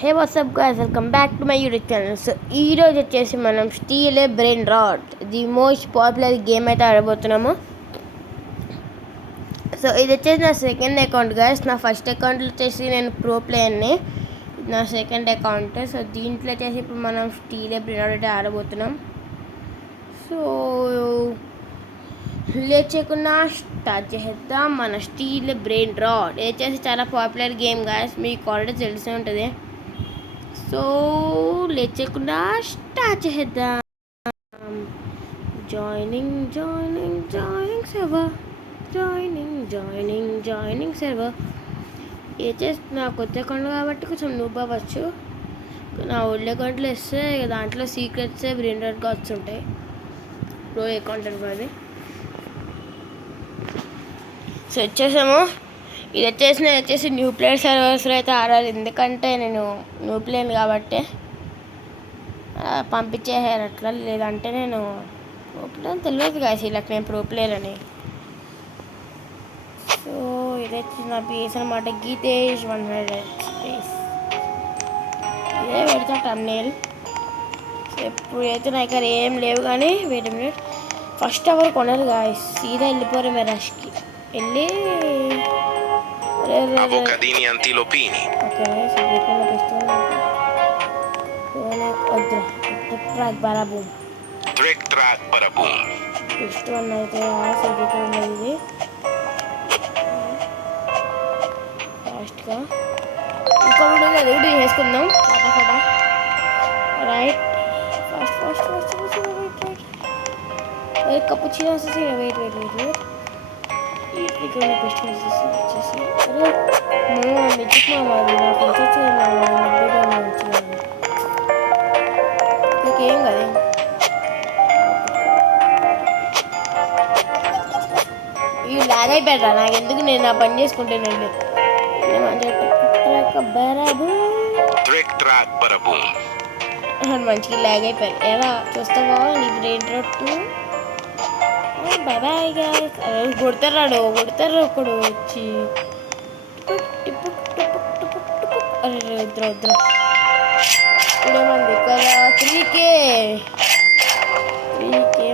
Hey WhatsApp guys, welcome back to my YouTube channel. So ఈరోజు వచ్చేసి మనం steel brain rod the most popular game అయితే ఆడబోతున్నాము. సో ఇది వచ్చేసి నా సెకండ్ అకౌంట్ గైస్. నా ఫస్ట్ అకౌంట్లో వచ్చేసి నేను ప్రో ప్లేయర్ని, నా సెకండ్ అకౌంట్. సో దీంట్లో వచ్చేసి ఇప్పుడు మనం స్టీల్ బ్రెయిన్ రాడ్ అయితే ఆడబోతున్నాం. సో లేట్ చేయకుండా స్టార్ట్ చేద్దాం మన స్టీల్ బ్రెయిన్ రాడ్. ఇది వచ్చేసి చాలా పాపులర్ గేమ్ గైస్, మీకు ఆల్రెడీ తెలిసే ఉంటుంది. సో లేట్ చేయకుండా స్టార్ట్ చేద్దాం. Joining server, joining server. ఏ చేసి నా కొత్త అకౌంట్ కాబట్టి కొంచెం నూబ్ అవ్వచ్చు. నా ఓల్డ్ అకౌంట్లో ఇస్తే దాంట్లో సీక్రెట్సే బ్రెయిన్రాడ్గా వచ్చుంటాయి. ప్రో అకౌంట్ అనుకోది. సో వచ్చేసాము. ఇది వచ్చేసి నేను వచ్చేసి న్యూ ప్లేయర్ సర్వర్స్లో అయితే ఆడాలి, ఎందుకంటే నేను న్యూ ప్లేయర్ కాబట్టి పంపించేసారు అట్లా. లేదంటే నేను ప్రో ప్లేయర్ తెలియదు కాసి ఇలా నేను ప్రో ప్లేయర్ అని. సో ఇది వచ్చి నా పేస్ అనమాట, గీతేష్ 100 స్పేస్. ఇదే పెడతా టమ్నేల్. ఎప్పుడు అయితే నా ఇక్కడ ఏం లేవు కానీ వెయిట్ మినిట్. ఫస్ట్ ఎవరు కొనరు గాయస్, సీదా వెళ్ళిపోరు మెరాష్కి వెళ్ళి Avocadini antilopini. Track baraboom. Trick track baraboom. Next one అయితే ఇది ఫాస్ట్గా ఇంకో వీడియో వేసుకుందాం ఫటాఫట. రైట్ ఫాస్ట్ వెయిట్ కప్పుచ్చినా వచ్చేసి వెయిట్ ఇక్కడ బెస్ట్ వచ్చేసి అరే మెజిక్ మాది నాకు వచ్చేసి వచ్చినాను. ఇంకేం కదా ఇవి లాగ్ అయిపోయారా నాకు, ఎందుకు నేను నా పని చేసుకుంటానండి. మంచిగా లాగ్ అయిపోయారు. ఎలా చూస్తావా నీ బ్రెయిన్ రొట్టు. Bye guys. కొడతారు ఒకడు వచ్చి అరే వద్దురా ఇప్పుడు మన దగ్గర 3K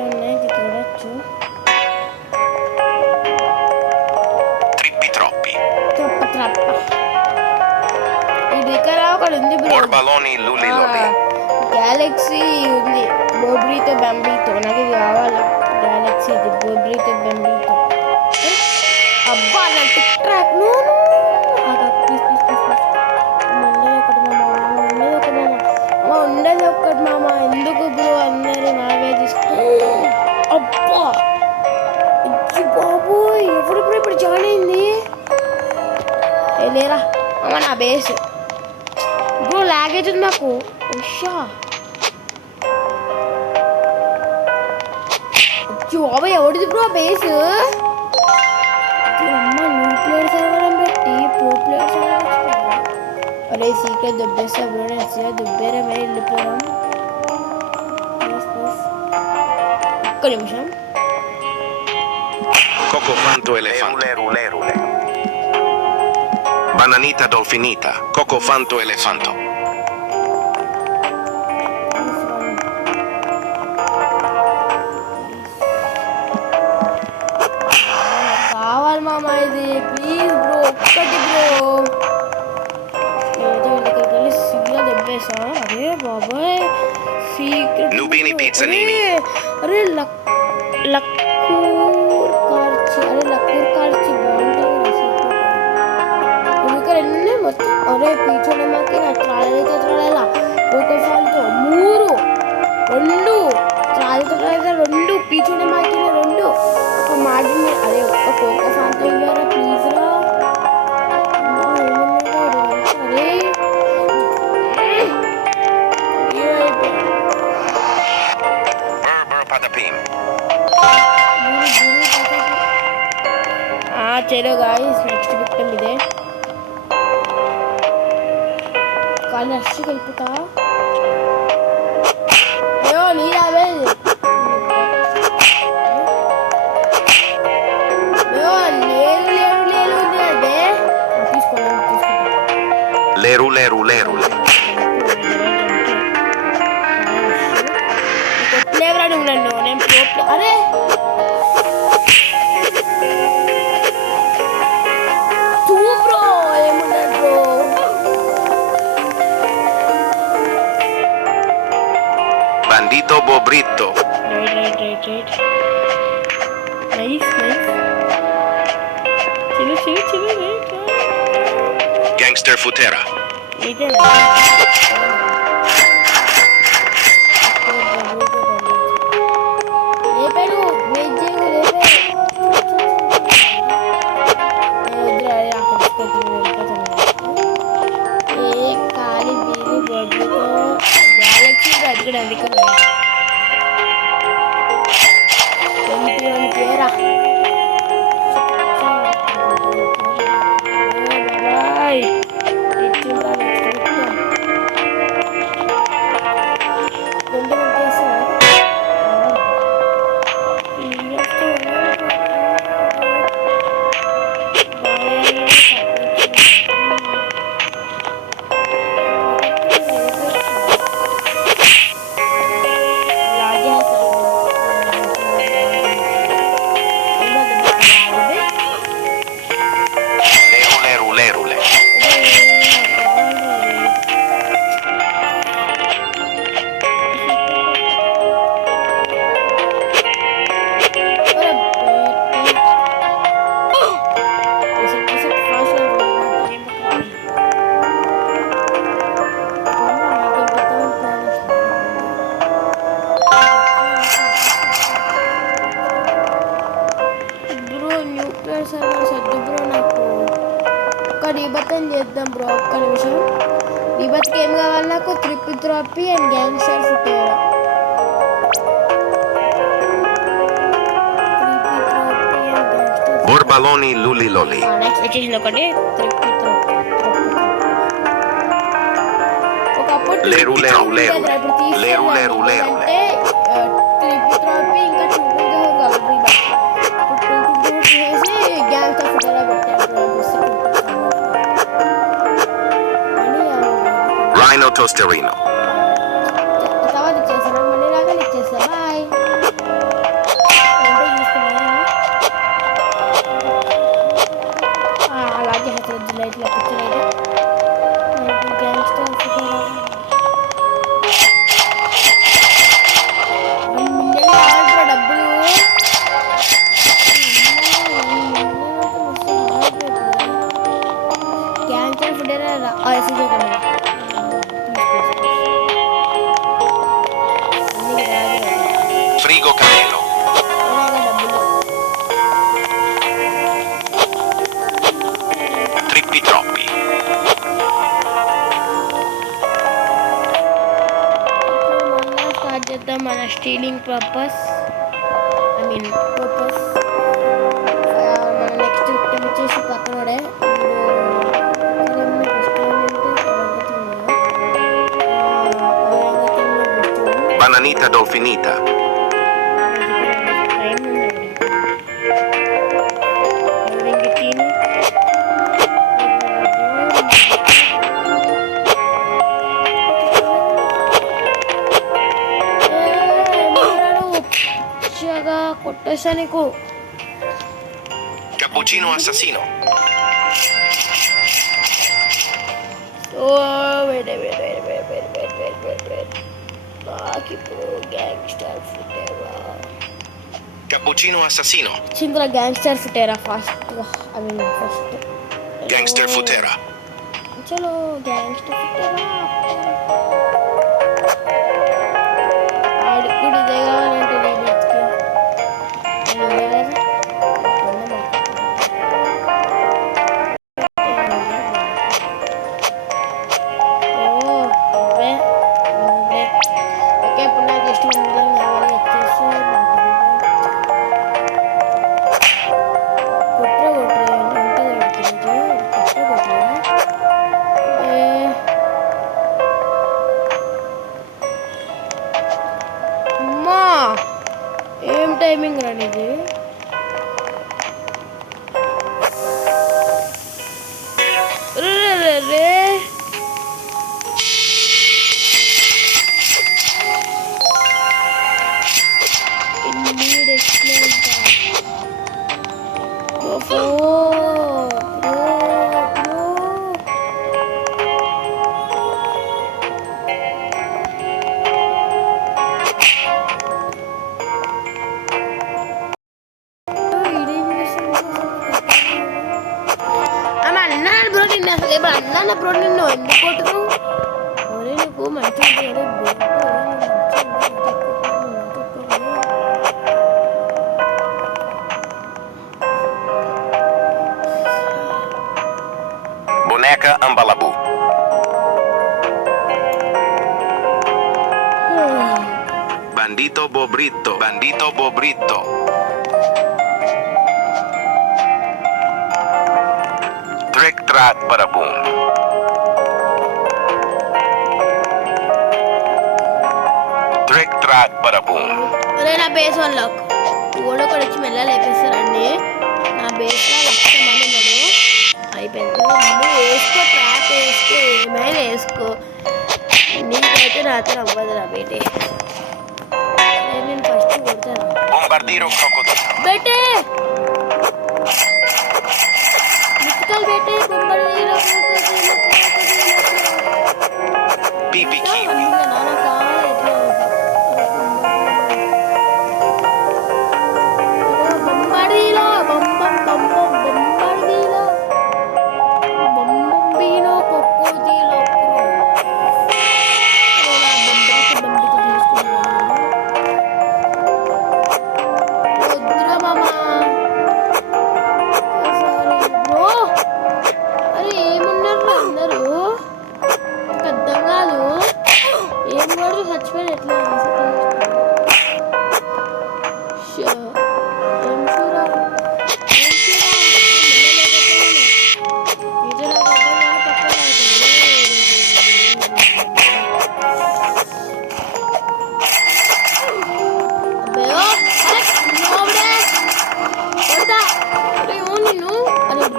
ఉన్నాయి, చూడొచ్చు. ట్రప్ప ఈ దగ్గర ఒకటి ఉంది గ్యాలక్సీ ఉంది, బోబ్రీతో బంబీతో. నాకు ఇది కావాలా గ్యాలక్సీ, ఇది బోబ్రీతో బంబీతో. అబ్బా నా టిక్ ట్రాక్ ఉండదు ఒక్కటి మామ. ఎందుకు బ్రో అందరూ నావే తీసుకో. అబ్బా బాబోయ్ ఇప్పుడు జాయిన్ అయింది. లేరా అమ్మ నా బేస్ బ్రో లాగ్ అవుతుంది నాకు. ఉషా బాబా ఎవడిది బ్రో బేస్. అమ్మ న్యూ ప్లేయర్ సర్వర్ అని పెట్టి ప్రో ప్లేయర్ సర్వర్. అరే సీక్రెట్ దుబ్బేస్తా బ్రో, నేను దుబ్బేరే మరి వెళ్ళిపోయాం. ఒక్క నిమిషం. Cocofanto elefante. Bananita dolfinita. Cocofanto elefanto. కావాలి మామ ఇది ప్లీజ్ బ్రో, ఒక్కటి బ్రో. అరే బాబాయ్ సీక్రెట్. అరే లక్కూర్ కార్చి బాగుంటుంది ఎందుకంటే మొత్తం. అరే పీచోడే మాకి నా త్రాళలా కోకోఫాన్తో 2 త్రాళతో 2 పీచోడే మాకి 2 ఒక మార్జిన్. అరే ఒక్క కోకోఫాన్తో ఇవ్వరా ప్లీజ్ రా. చలో గాయ్స్ నెక్స్ట్ విక్టమ్ ఇదే. కాళ్ళు రష్ కలిపుతా నీరావే. Leru lerule. కొట్టలేవరా నువ్వు నన్ను నేను అరే బ్రో ఏమున్నాడు bro Bandito Bobrito. Right nice చిలు రైట్ Gangster Futera. ఇదే లేపాడు వెయిట్ చేయకు ఏ ఖాళీ బీని బొడ్డుతో గ్యాలక్సీ అడిగాడు అందుకే పేరా Lerule. న్యూక్లియర్ సర్వర్ సర్దు బ్రో నాకు ఒక రీబతన్ చేద్దాం బ్రో ఒక్క నిమిషం రీబత్కి ఏం కావాలి నాకు Trippi Troppi and gangster Futera Borbaloni Luliloli. Next వచ్చేసింది ఒకటి త్రిపిత్రాపి ఒకప్పుడు Lerule. అంటే త్రిపిత్రాపి ఇంకా చూపుగా కలర్ చేసి గ్యాంగ్స్టర్ ఫుటేరా పెట్టారు Rhino Tosterino. తర్వాత ఇచ్చేస్తాను మళ్ళీ రాగా ఇచ్చేస్తా బాయ్ అలాగే హెచ్చరిద్దు లైట్లో పిక్చర్ అయితే గ్యాంగ్స్టర్ డబ్బులు gangster Futera Frigo Canelo. Trippi troppi. Start చేద్దాం మన స్టీలింగ్ పర్పస్ మన నెక్స్ట్ విక్టిమ్ వచ్చేసి పక్కనోడే Bananita Dolfinita. కొట్టేసా నీకు Cappuccino assassino. ఓ వెయిట్ నాకు ఇప్పుడు గ్యాంగ్స్టర్ ఫుటేరా Cappuccino assassino. చింద్ర gangster Futera first Gangster Futera. చలో గ్యాంగ్స్టర్ ఫుటేరా ఆడికి కూడా ఇదే కావాలంటే రీబత్కి ఓకే ఇప్పుడు నాకు ఇష్టం కావాలి వచ్చేసి అమ్మా ఏం టైమింగ్ రండి ఇది రే ఎందుకు కొట్టున్నావు? ఒరే నీకు మంచిగా ఉంది కదా belt, Boneca Ambalabu. Bandito Bobrito. Bandito Bobrito. Trick Track Badaboom. Trick Track Badaboom. అరే నా బేస్ వాళ్ళకు కూడా కూడా వచ్చి మెల్ల లేపేస్తారండి. నా బేస్లో 1,00,000 మంది ఉన్నారు. అయిపోయింది. నువ్వు వేసుకో, ట్రాప్ వేసుకో, ఏమైనా వేసుకో, నీకైతే నాతో అవ్వదురా బేటే. నేను ఫస్ట్ కొడతాను Bombardiro Crocodilo. బేటే, మిత్తుకల్ బేటే, బొమ్మడీలో Pipi Kiwi. బొమ్మడీలో బొమ్మం బొమ్మం బొమ్మడీలో బొమ్మీలో కొక్కుదీలో బండికి తీసుకున్నాను. వద్దురా మామా. బ్రో అరే ఏమున్నారు అందరూ? అర్థం కాదు. ఏం కూడా చచ్చిపోయిన ఎట్లా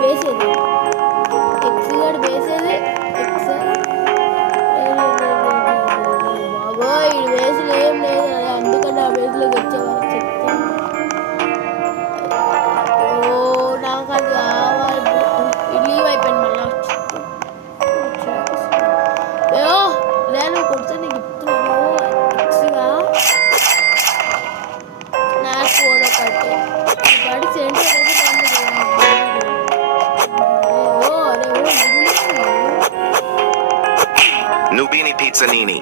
బేసేది ఎక్స్ గాడు బేసేది ఎక్స్ బాబోయ్ ఈ బేసులు ఏం లేదు. అందుకని ఆ బేసులోకి వచ్చేవారు చెప్తాను. ఓ నాకు అది కావాలి. లీవ్ అయిపోయింది మళ్ళీ ఏవో నేను కొడితే నీకు చెప్తున్నాను. ఎక్స్గా నాకు ఫోన్ ఒకటి వాడి centre Nubini Pizzanini.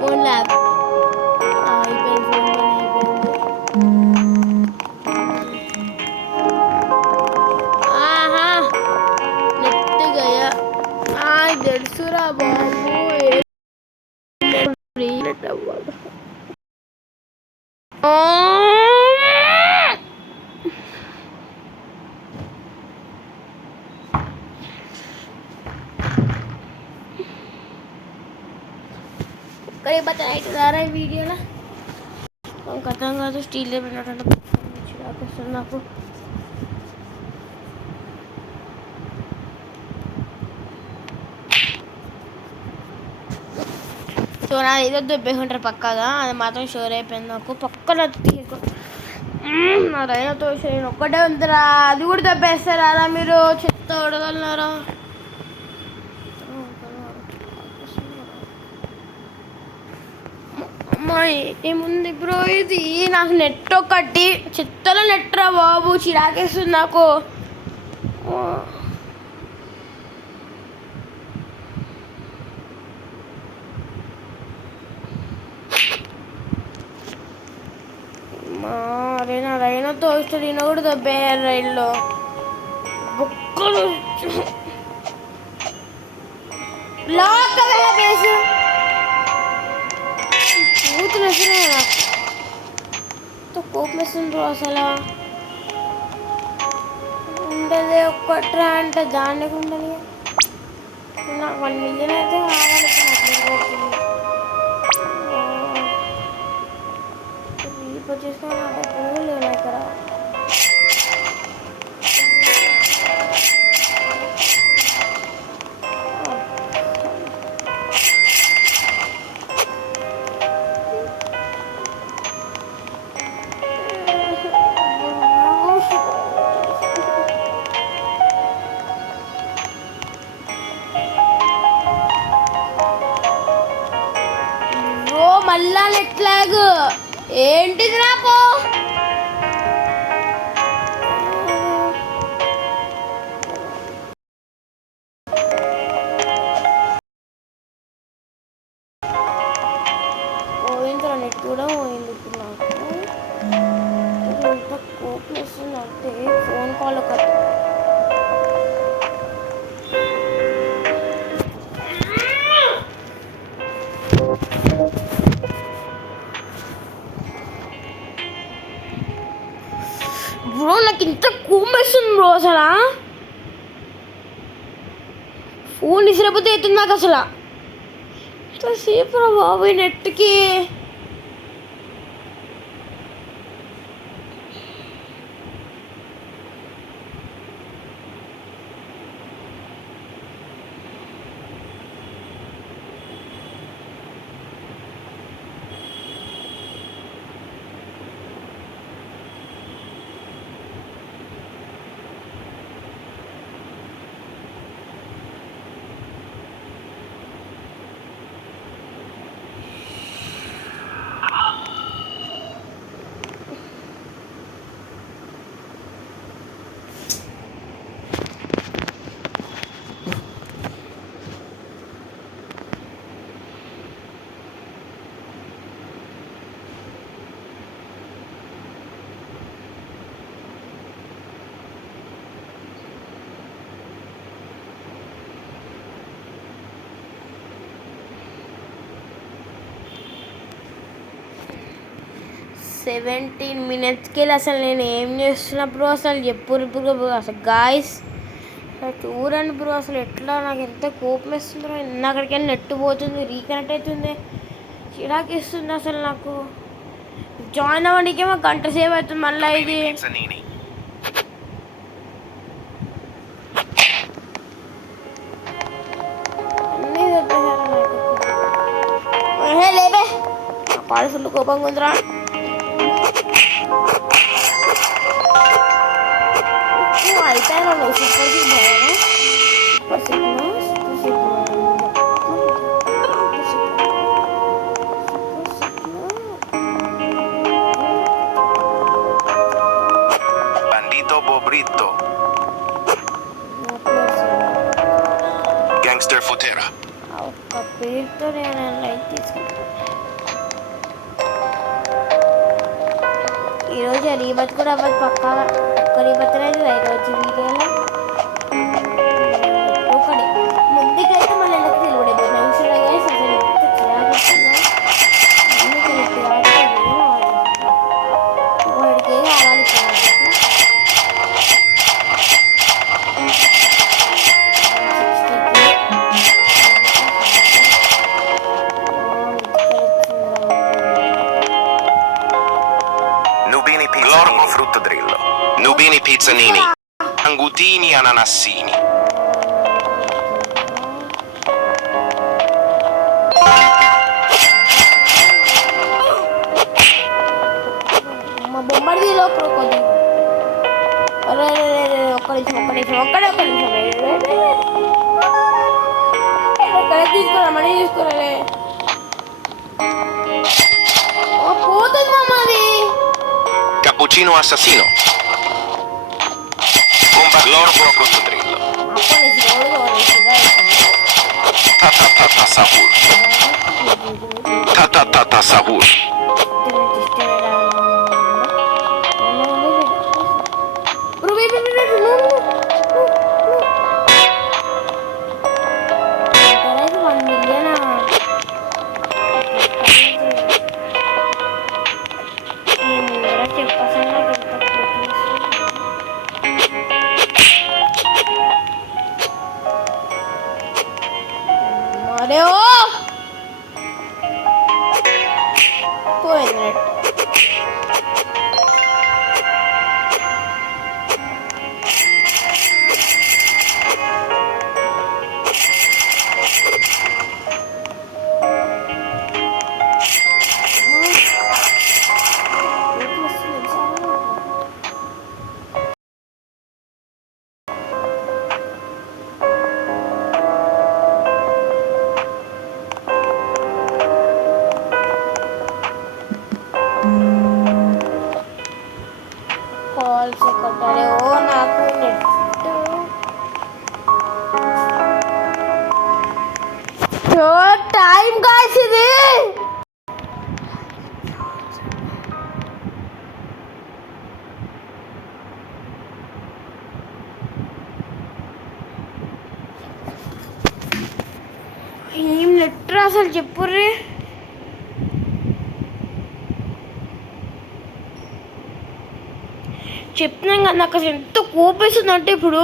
Phone lab అయిపోయింది. ఆహా నెట్ గయా తెలుసురా బాబు. कहीं बताया तो जा रहा है वीडियो ना हम करेंगे तो स्टील ले बना रहा चिड़ा के सुनना को సో నా ఏదో దొబ్బేకుంటారు పక్కగా. అది మాత్రం షోర్ అయిపోయింది నాకు. పక్కన తీసుకో నా రైనాతో నేను ఒక్కటే ఉందిరా. అది కూడా దొబ్బేస్తారా రా మీరు? చెత్త ఉడగలన్నారా? అమ్మాయి ఏముంది బ్రో ఇది? నాకు నెట్ ఒకటి చెత్తలో నెట్ రా బాబు. చిరాకేస్తుంది నాకు. రైనాతో వస్తాడు. ఈయన కూడా దొబ్బేయారు రైల్లో. బొక్కలు లాక్ బేసు కూతురు వేసినా కోపం వేస్తుండ్రు. అసలు ఉండదే ఒక్కట్రా అంటే దాన్ని ఉండదు. నాకు 1 మిలియన్ అయితే కావాలి. చేసుకొని నాకు లేవు ఇక్కడ. మళ్ళా నెట్లాగు ఏంటిది నాకు పోయింది నెట్ కూడా పోయింది ఇప్పుడు నాకు ఎంత కోపం వస్తుందంటే ఫోన్ కాల్ ఒక బ్రో నాకు ఇంత కూమేస్తుంది బ్రో అసలు ఫోన్ ఇసిరపోతే అవుతుంది నాకు అసలు ఎంతసేపు రా బాబు నెట్కి $17 వెళ్ళి అసలు నేను ఏం చేస్తున్నప్పుడు అసలు ఎప్పుడు అసలు గాయస్ చూడండి బ్రో అసలు ఎట్లా నాకు ఎంత కోపం వేస్తుందో అక్కడికి వెళ్ళి నెట్ పోతుంది రీకనెక్ట్ అవుతుంది చిరాకు ఇస్తుంది అసలు నాకు జాయిన్ అవ్వడానికేమో గంట సేపు అవుతుంది మళ్ళీ ఇది Pizzanini. అన్నీ చెప్పేశారు నాకు లేబే పాడు ఫుల్ కోపంగా ఉందిరా అయిపోయాను super Bandito Bobrito. Gangster Futera. ఒక్క పేరుతో నేను లైక్ తీసుకుంటాను ఈరోజు రీబత్ కూడా అవ్వదు పక్కా ఒక్క రీబత్ అనేది ఈరోజు వీడియోలో ఒకటి ముందుకైతే మళ్ళీ వెనక్కి తెలియడే మనుషులు అసలు ఎంత చిరాకున్నా వాడికే కావాలి Glormo frutto drillo. Nubini pizzanini. Angutini ananassini. మా బొమ్మడిలో కొద్ది ఒక్క నిమిషం ఒక్కడే తీసుకోరా మనీ తీసుకోరాలే పోతుంది మాది Cappuccino assassino. Glormo frutto drillo. Ta ta ta ta sahur. Ta ta ta ta sahur. అరే ఓ పోయింది అసలు చెప్పుర్రి. చెప్తున్నాం కదా నాకు అసలు ఎంత కోపేస్తుందంటే ఇప్పుడు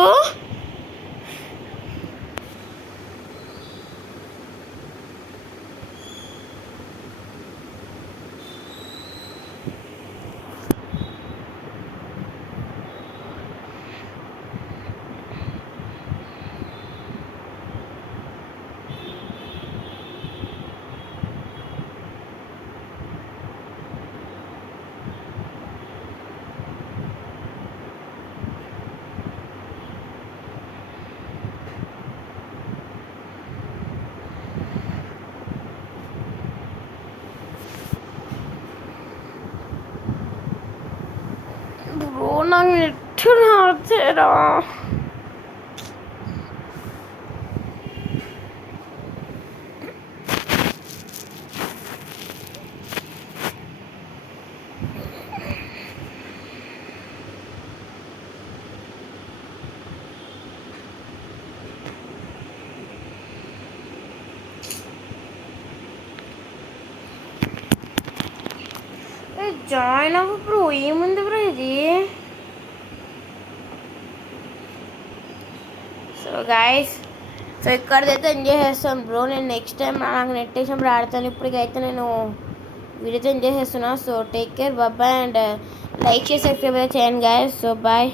బ్రో నాకు నెట్ రావట్లేరా. జాయిన్ అవ్వు బ్రో, ఏముంది బ్రో ఇది. సో గాయస్, సో ఇక్కడైతే ఎంజాయ్ చేస్తాను బ్రో. నేను నెక్స్ట్ టైం నాకు నెట్ వేసినప్పుడు ఆడతాను. ఇప్పటికైతే నేను వీడియోతో ఎంజాయ్ చేస్తున్నా. So take care, bye, and like చేసి సబ్స్క్రైబ్ చేయండి గాయస్. So bye.